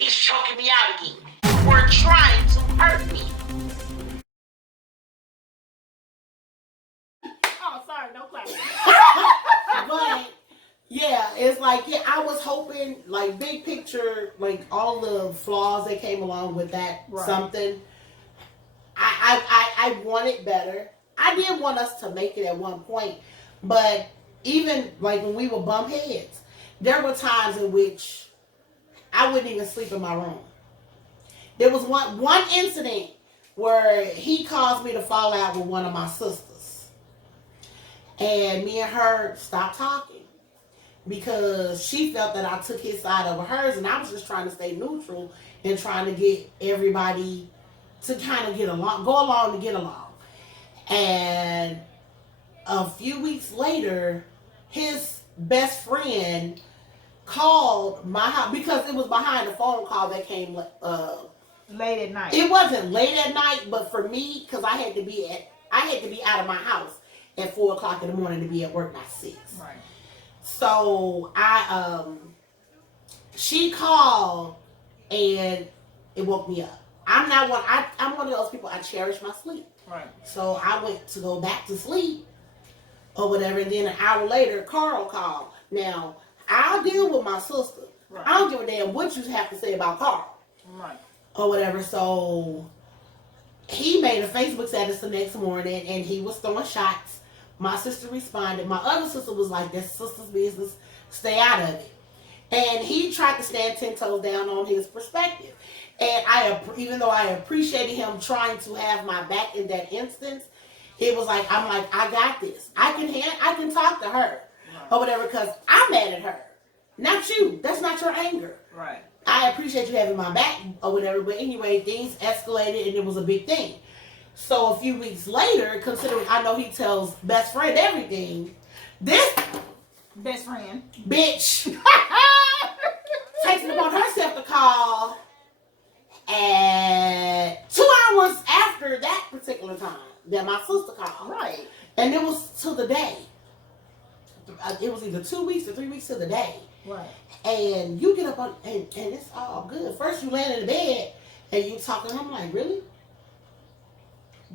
He's choking me out again. We're trying to hurt me. Oh, sorry, no question. But yeah, it's like, yeah, I was hoping, like, big picture, like all the flaws that came along with that something. I wanted better. I did want us to make it at one point, but even like when we would bump heads, there were times in which I wouldn't even sleep in my room. There was one incident where he caused me to fall out with one of my sisters, and me and her stopped talking because she felt that I took his side over hers, and I was just trying to stay neutral and trying to get everybody to kind of get along, go along to get along. And a few weeks later, his best friend called my house because it was behind a phone call that came late at night. It wasn't late at night, but for me, because I had to be out of my house at 4:00 in the morning to be at work by 6. Right. So she called and it woke me up. I'm one of those people, I cherish my sleep. Right. So I went to go back to sleep or whatever, and then an hour later, Carl called. Now, I'll deal with my sister. Right. I don't give a damn what you have to say about Carl. Right. Or whatever. So he made a Facebook status the next morning, and he was throwing shots. My sister responded. My other sister was like, that's sister's business. Stay out of it. And he tried to stand 10 toes down on his perspective. And even though I appreciated him trying to have my back in that instance, it was like, I'm like, I got this. I can talk to her or whatever because I'm mad at her. Not you. That's not your anger. Right. I appreciate you having my back or whatever. But anyway, things escalated and it was a big thing. So a few weeks later, considering I know he tells best friend everything, this best friend bitch takes it upon herself to call at 2 hours after that particular time that my sister called. Right. And it was to the day. It was either 2 weeks or 3 weeks to the day. Right. And you get up on, and it's all good. First you land in the bed and you talking. I'm like, really?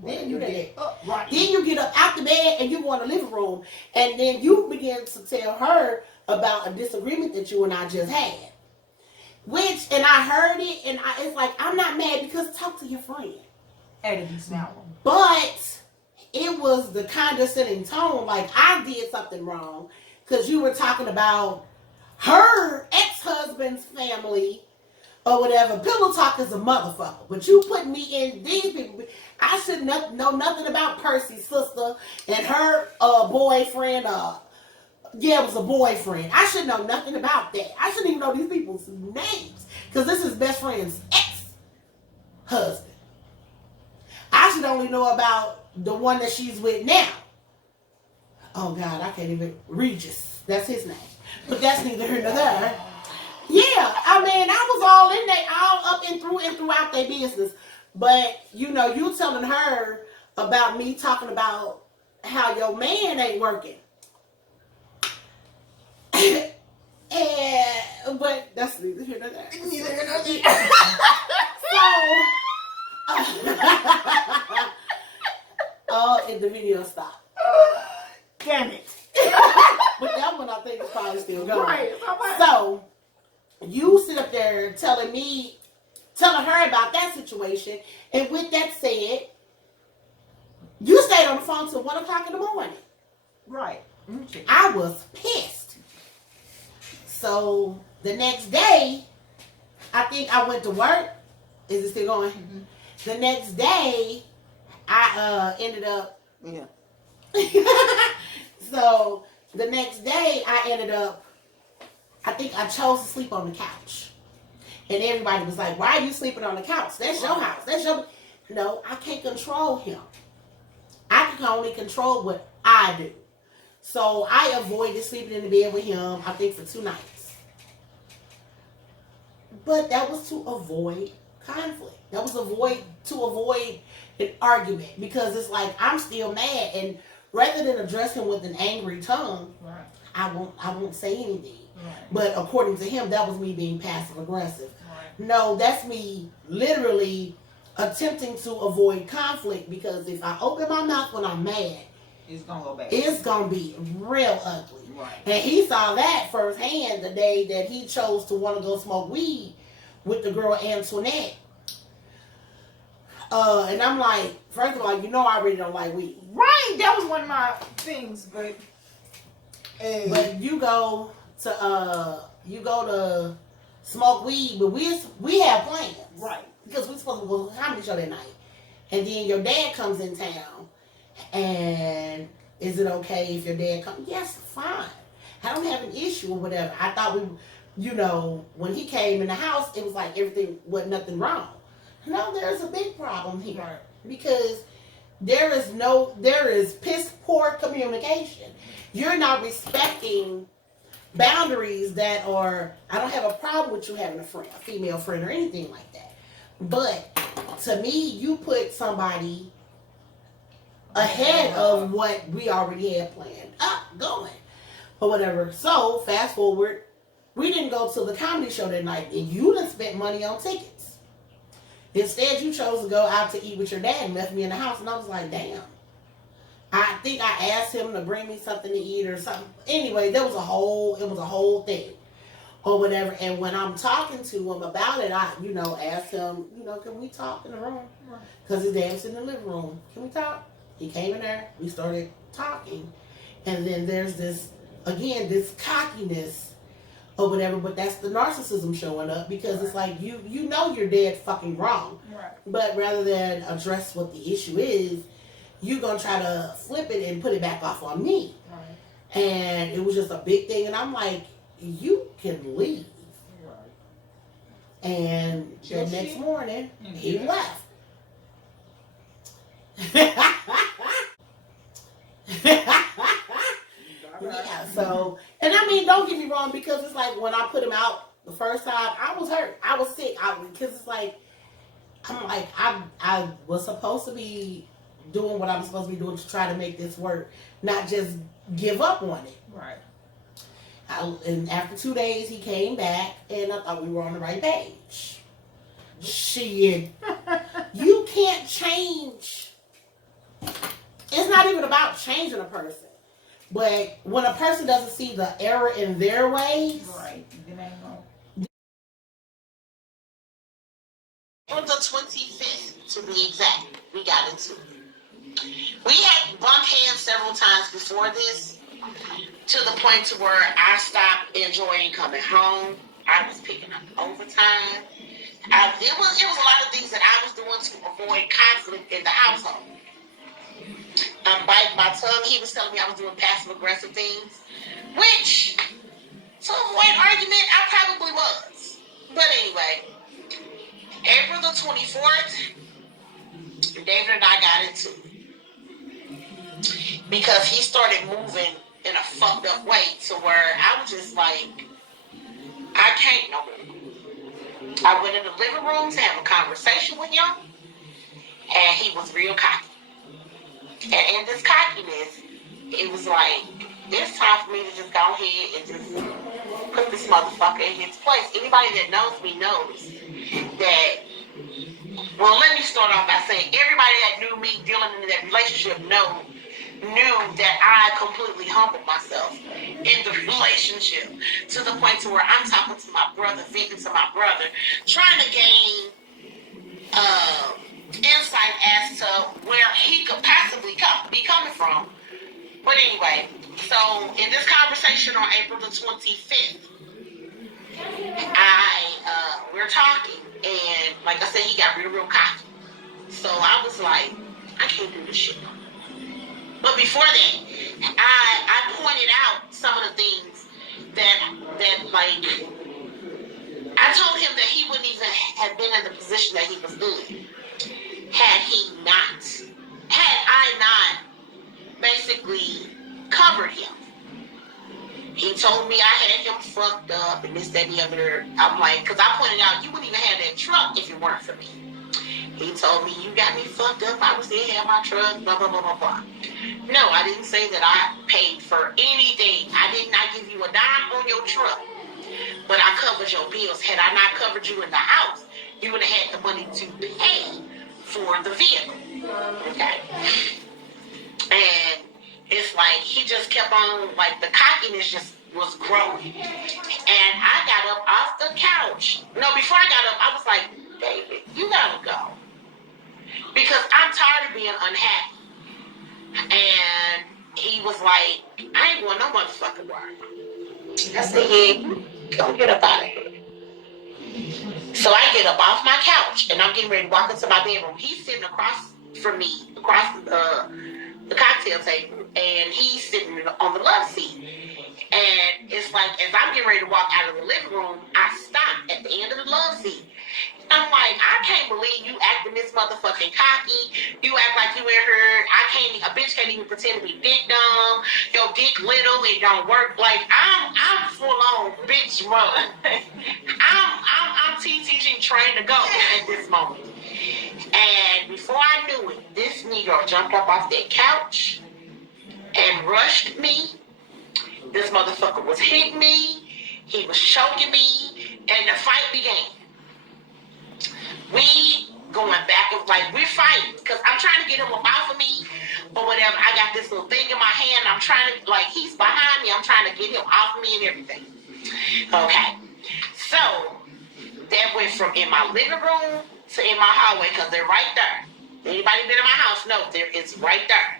Then you get up. Right. Then you get up out the bed and you go in the living room, and then you begin to tell her about a disagreement that you and I just had. Which, and I heard it, and it's like, I'm not mad because talk to your friend. But it was the condescending tone, like I did something wrong because you were talking about her ex-husband's family or whatever. Pillow talk is a motherfucker, but you put me in these people. I should know nothing about Percy's sister and her boyfriend. Yeah, it was a boyfriend. I should know nothing about that. I shouldn't even know these people's names because this is best friend's ex-husband. I should only know about the one that she's with now. Oh God, I can't even. Regis, that's his name. But that's neither here nor there. Yeah, I mean, I was all in there, all up and throughout their business. But, you know, you telling her about me talking about how your man ain't working. But that's neither here nor there. Neither here nor there. And the video stopped. Damn it. But that one I think is probably still going. Right. So, you sit up there telling her about that situation, and with that said, you stayed on the phone till 1:00 in the morning. Right. I was pissed. So, the next day, I think I went to work. Is it still going? Mm-hmm. The next day, I ended up... Yeah. So, the next day, I ended up... I think I chose to sleep on the couch. And everybody was like, why are you sleeping on the couch? That's your house. That's your... No, I can't control him. I can only control what I do. So I avoided sleeping in the bed with him, I think, for 2 nights. But that was to avoid conflict. That was to avoid an argument. Because it's like, I'm still mad. And rather than address him with an angry tongue, right, I won't say anything. Right. But according to him, that was me being passive aggressive. Right. No, that's me literally attempting to avoid conflict, because if I open my mouth when I'm mad, It's gonna go bad. it's gonna be real ugly. Right. And he saw that firsthand the day that he chose to want to go smoke weed with the girl Antoinette. And I'm like, first of all, you know I really don't like weed. Right. That was one of my things, but But you go to smoke weed, but we have plans. right. Because we're supposed to go to a comedy show that night. And then your dad comes in town. And is it okay if your dad comes? Yes, fine. I don't have an issue or whatever. I thought when he came in the house, it was like everything wasn't nothing wrong. No, there's a big problem here. Right. Because there is piss poor communication. You're not respecting boundaries that are, I don't have a problem with you having a friend, a female friend or anything like that. But to me, you put somebody ahead of what we already had planned going or whatever. So fast forward, we didn't go to the comedy show that night, and you done spent money on tickets. Instead, you chose to go out to eat with your dad and left me in the house, and I was like, damn. I think I asked him to bring me something to eat or something. Anyway, it was a whole thing or whatever. And when I'm talking to him about it, I, asked him, can we talk in the room? Because his dad was in the living room. Can we talk? He came in there. We started talking. And then there's this cockiness or whatever, but that's the narcissism showing up, because it's like, you know you're dead fucking wrong. Right. But rather than address what the issue is, you're going to try to flip it and put it back off on me. Right. And it was just a big thing. And I'm like, you can leave. Right. And the next morning, he left. Yeah, so, and I mean, don't get me wrong, because it's like when I put him out the first time, I was hurt. I was sick. Because it's like, I was supposed to be doing what I'm supposed to be doing to try to make this work, not just give up on it. Right. And after 2 days, he came back, and I thought we were on the right page. Shit. You can't change. It's not even about changing a person. But when a person doesn't see the error in their ways, right, then ain't gonna. On the 25th, to be exact, we got into it. We had bumped heads several times before this, to the point to where I stopped enjoying coming home. I was picking up overtime. It was a lot of things that I was doing to avoid conflict in the household. I'm biting my tongue. He was telling me I was doing passive aggressive things, which, to avoid argument, I probably was. But anyway, April the 24th, David and I got into it. Because he started moving in a fucked up way to where I was just like, I can't no more. I went in the living room to have a conversation with him, and he was real cocky. And in this cockiness, it was like, it's time for me to just go ahead and just put this motherfucker in his place. Anybody that knows me knows that, well, let me start off by saying, everybody that knew me dealing in that relationship knew that I completely humbled myself in the relationship, to the point to where I'm talking to my brother, venting to my brother, trying to gain insight as to where he could possibly be coming from. But anyway, so in this conversation on April the 25th, we're talking, and like I said, he got real cocky. So I was like, I can't do this shit. But before that, I pointed out some of the things that like, I told him that he wouldn't even have been in the position that he was in had I not basically covered him. He told me I had him fucked up and this, that, and the other. I'm like, because I pointed out, you wouldn't even have that truck if it weren't for me. He told me, you got me fucked up. I was there, had my truck, blah, blah, blah, blah, blah. No, I didn't say that I paid for anything. I did not give you a dime on your truck. but I covered your bills. Had I not covered you in the house, you would have had the money to pay for the vehicle. Okay. And it's like he just kept on, like the cockiness just was growing. And I got up off the couch. No, before I got up, I was like, David, you gotta go. Because I'm tired of being unhappy. And he was like, I ain't going no motherfucking work. I said, yeah, go get up out of here. So I get up off my couch and I'm getting ready to walk into my bedroom. He's sitting across from me, across the cocktail table, and he's sitting on the love seat. And it's like, as I'm getting ready to walk out of the living room, I stop at the end of the love seat. I'm like, I can't believe you acting this motherfucking cocky. You act like you ain't heard. A bitch can't even pretend to be dick dumb. Your dick little, it don't work. Like, I'm full on bitch mode. I'm teaching trained to go at this moment. And before I knew it, this Negro jumped up off that couch and rushed me. This motherfucker was hitting me. He was choking me. And the fight began. We going back and like we're fighting because I'm trying to get him up off of me or whatever. I got this little thing in my hand. I'm trying to, like, he's behind me. I'm trying to get him off of me and everything. Okay. So that went from in my living room to in my hallway because they're right there. Anybody been in my house? No, it's right there.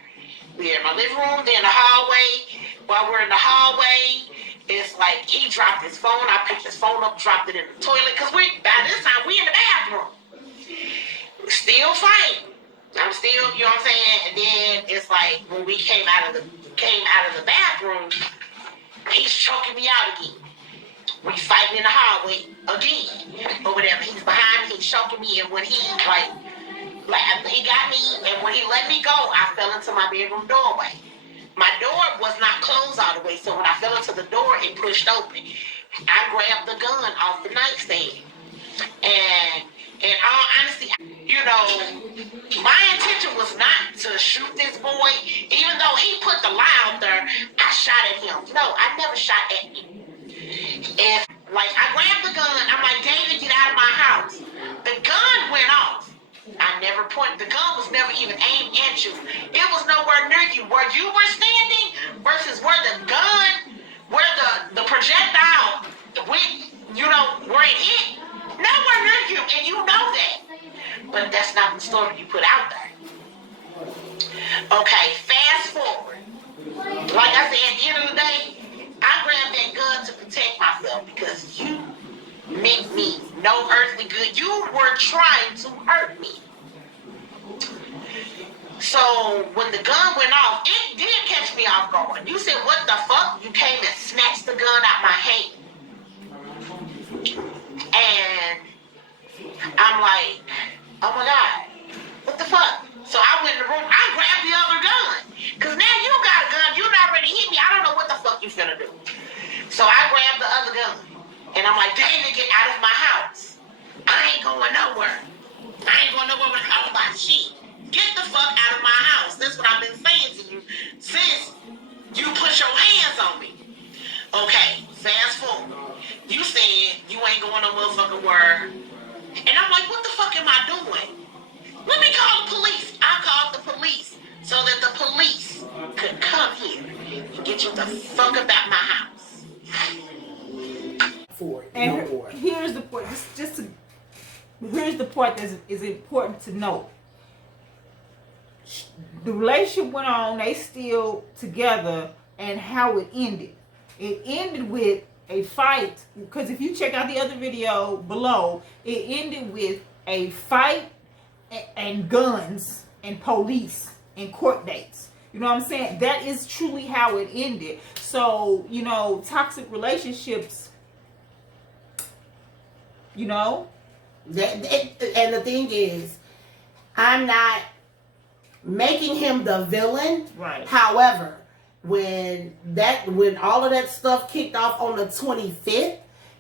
We're in my living room, then the hallway. While we're in the hallway, it's like he dropped his phone. I picked his phone up, dropped it in the toilet because by this time we in the bathroom. Still fighting. I'm still, you know what I'm saying? And then it's like when we came out of the bathroom, he's choking me out again. We fighting in the hallway again. Or whatever. He's behind me, he's choking me, and when he he got me, and when he let me go, I fell into my bedroom doorway. My door was not closed all the way, so when I fell into the door, it pushed open. I grabbed the gun off the nightstand. And in all honesty, you know, my intention was not to shoot this boy. Even though he put the lie out there, I shot at him. No, I never shot at him. And, like, I grabbed the gun. I'm like, David, get out of my house. The gun went off. I never pointed. The gun was never even aimed at you. It was nowhere near you. Where you were standing versus where the gun, where the projectile went, you know, where it hit. Nowhere near you, and you know that. But that's not the story you put out there. Okay, fast forward. Like I said, at the end of the day, I grabbed that gun to protect myself because you meant me no earthly good. You were trying to hurt me. So when the gun went off, it did catch me off guard. You said, what the fuck? You came and snatched the gun out my hand. And I'm like, oh my God, what the fuck? So I went in the room, I grabbed the other gun. Because now you got a gun, you already hit me. I don't know what the fuck you finna do. So I grabbed the other gun. And I'm like, David, get out of my house. I ain't going nowhere. I ain't going nowhere with all my shit. Get the fuck out of my house. That's what I've been saying to you since you put your hands on me. Okay, fast forward. You said you ain't going no motherfucking word. And I'm like, what the fuck am I doing? Let me call the police. I called the police so that the police could come here and get you the fuck about my house. And here's the point. Here's the part that is important to note. The relationship went on. They still together, and how it ended. It ended with a fight. Because if you check out the other video below, it ended with a fight and guns and police and court dates. You know what I'm saying? That is truly how it ended. So, you know, toxic relationships, you know. And the thing is, I'm not making him the villain. Right. However, when all of that stuff kicked off on the 25th,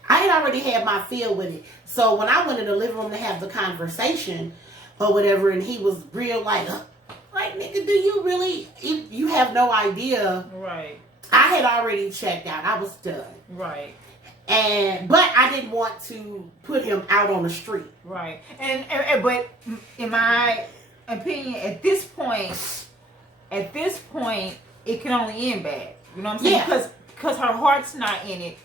I had already had my feel with it. So when I went in the living room to have the conversation or whatever, and he was real like nigga, do you really? You have no idea. Right. I had already checked out. I was done. Right. But I didn't want to put him out on the street. Right. And but in my opinion, at this point, it can only end bad. You know what I'm saying? Yeah. Because her heart's not in it.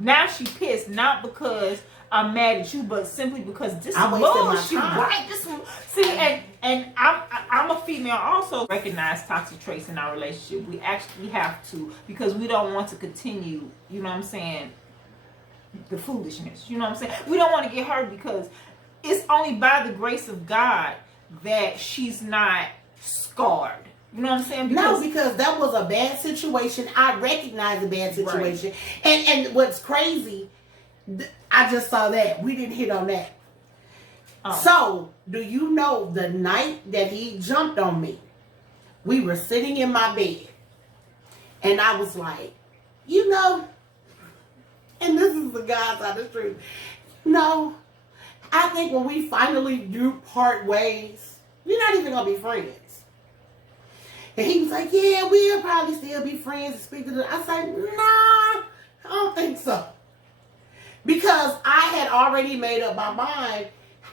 Now she pissed, not because I'm mad at you, but simply because this I wasted my bullshit, time. right? See, and I'm a female also recognize toxic traits in our relationship. We actually have to, because we don't want to continue, you know what I'm saying, the foolishness. You know what I'm saying? We don't want to get hurt, because it's only by the grace of God that she's not scarred. You know what I'm saying? Because that was a bad situation. I recognize a bad situation. Right. And what's crazy, I just saw that. We didn't hit on that. Oh. So, do you know the night that he jumped on me, we were sitting in my bed. And I was like, you know, and this is the God's honest truth. No, I think when we finally do part ways, we're not even going to be friends. And he was like, yeah, we'll probably still be friends and speak to them. I said, nah, I don't think so. Because I had already made up my mind,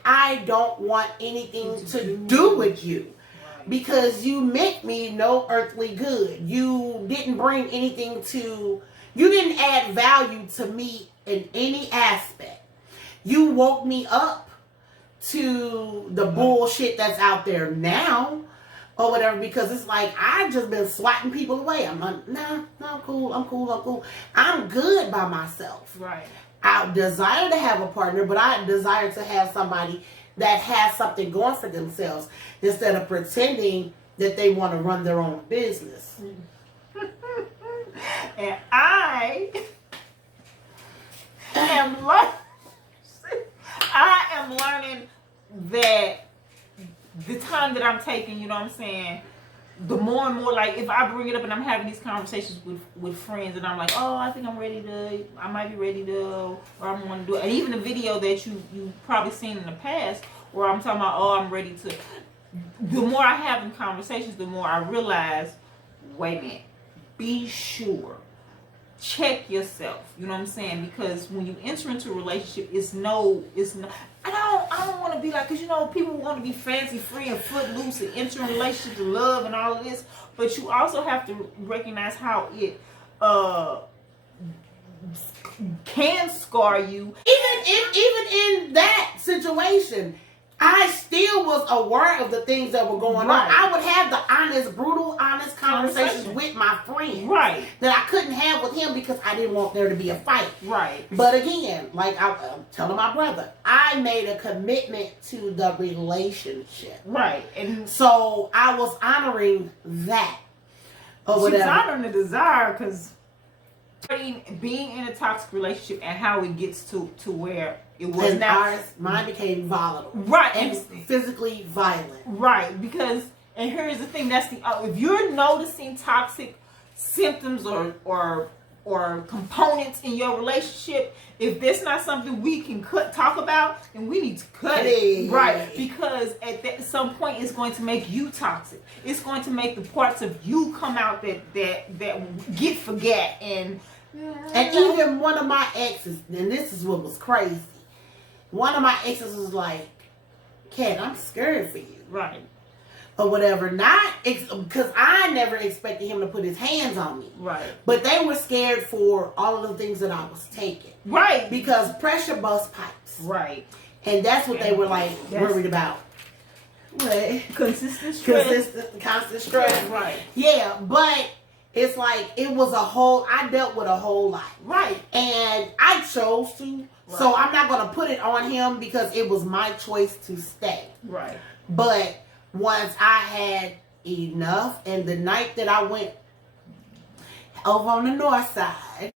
I don't want anything to do with you. Because you meant me no earthly good. You didn't bring anything to, you didn't add value to me in any aspect. You woke me up to the bullshit that's out there now. Or whatever, because it's like, I've just been swatting people away. I'm like, nah, I'm cool. I'm good by myself. Right. I desire to have a partner, but I desire to have somebody that has something going for themselves instead of pretending that they want to run their own business. And I am learning that the time that I'm taking, you know what I'm saying, the more and more, like, if I bring it up and I'm having these conversations with friends and I'm like, oh, I think I might be ready to, or I'm going to do it. And even the video that you probably seen in the past where I'm talking about, oh, I'm ready to, the more I have in conversations, the more I realize, wait a minute, be sure. Check yourself, you know what I'm saying? Because when you enter into a relationship, it's no. I don't want to be like, because you know people want to be fancy free and footloose and enter a relationship to love and all of this, but you also have to recognize how it can scar you. Even in that situation, I still was aware of the things that were going on. I would have the brutal, honest conversations with my friends. Right. That I couldn't have with him because I didn't want there to be a fight. Right. But again, like I'm telling my brother, I made a commitment to the relationship. Right. And so I was honoring that. Or whatever. She was honoring the desire, because being in a toxic relationship and how it gets to where it was and now. Mine became volatile. Right. And physically violent. Right. Because, and here's the thing, that's if you're noticing toxic symptoms or components in your relationship, if that's not something we can talk about, then we need to cut it. Right. Because at some point it's going to make you toxic. It's going to make the parts of you come out that forget. And even one of my exes, and this is what was crazy, one of my exes was like, Kat, I'm scared for you. Right. Or whatever. Not because I never expected him to put his hands on me. Right. But they were scared for all of the things that I was taking. Right. Because pressure bust pipes. Right. And that's what they were like worried about. What? Constant stress. Constant stress. Right. Yeah, but it's like it was I dealt with a whole lot. Right. And I chose to. Right. So I'm not going to put it on him because it was my choice to stay. Right. But once I had enough, and the night that I went over on the north side,